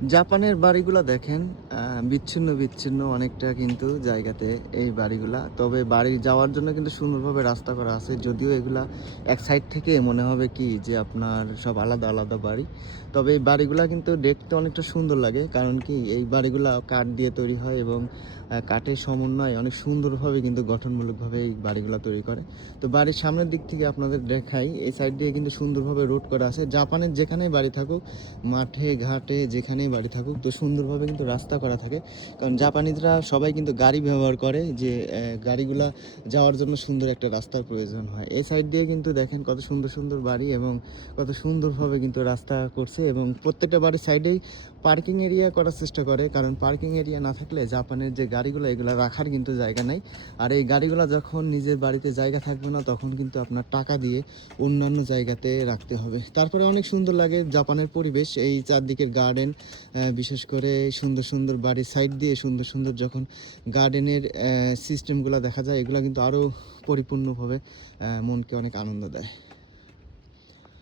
জাপানের বাড়িগুলা দেখেন বিচ্ছিন্ন, বিচ্ছিন্ন অনেকটা কিন্তু জায়গাতে এই বাড়িগুলা। তবে বাড়ি যাওয়ার জন্য কিন্তু সুন্দরভাবে রাস্তা করা আছে। যদিও এগুলা এক সাইড থেকে মনে হবে কি যে আপনার সব আলাদা, আলাদা বাড়ি। তবে এই বাড়িগুলা কিন্তু দেখতে অনেকটা সুন্দর লাগে। কারণ কি এই বাড়িগুলা কাঠ দিয়ে তৈরি হয় এবং কাঠের সমন্বয়ে অনেক সুন্দরভাবে কিন্তু গঠনমূলকভাবে এই বাড়িগুলা তৈরি করে। তো বাড়ির সামনের দিক থেকে আপনাদের দেখাই, এই সাইড দিয়ে কিন্তু সুন্দরভাবে রোড করা আছে। জাপানের যেখানেই বাড়ি থাকুক, মাঠে ঘাটে যেখানেই বাড়ি থাকুক তো সুন্দরভাবে কিন্তু রাস্তা করা থাকে। কারণ জাপানিজরা সবাই কিন্তু গাড়ি ব্যবহার করে যে গাড়িগুলা যাওয়ার জন্য সুন্দর একটা রাস্তার প্রয়োজন হয়। এই সাইড দিয়ে কিন্তু দেখেন কত সুন্দর, সুন্দর বাড়ি এবং কত সুন্দরভাবে কিন্তু রাস্তা করছে এবং প্রত্যেকটা বাড়ির সাইডেই পার্কিং এরিয়া করার চেষ্টা করে। কারণ পার্কিং এরিয়া না থাকলে জাপানের যে গাড়িগুলো এগুলো রাখার কিন্তু জায়গা নাই। আর এই গাড়িগুলা যখন নিজের বাড়িতে জায়গা থাকবে না তখন কিন্তু আপনার টাকা দিয়ে অন্যান্য জায়গাতে রাখতে হবে। তারপরে অনেক সুন্দর লাগে জাপানের পরিবেশ। এই চারদিকের গার্ডেন বিশেষ করে সুন্দর, সুন্দর বাড়ির সাইড দিয়ে সুন্দর, সুন্দর যখন গার্ডেনের সিস্টেমগুলা দেখা যায় এগুলা কিন্তু আরও পরিপূর্ণভাবে মনকে অনেক আনন্দ দেয়।